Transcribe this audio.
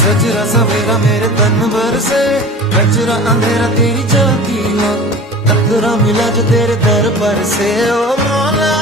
सजरा सवेरा मेरे तन भर से, कचरा अंधेरा तेरी जाती हो, खतरा मिला जो तेरे दर पर से। ओ मौला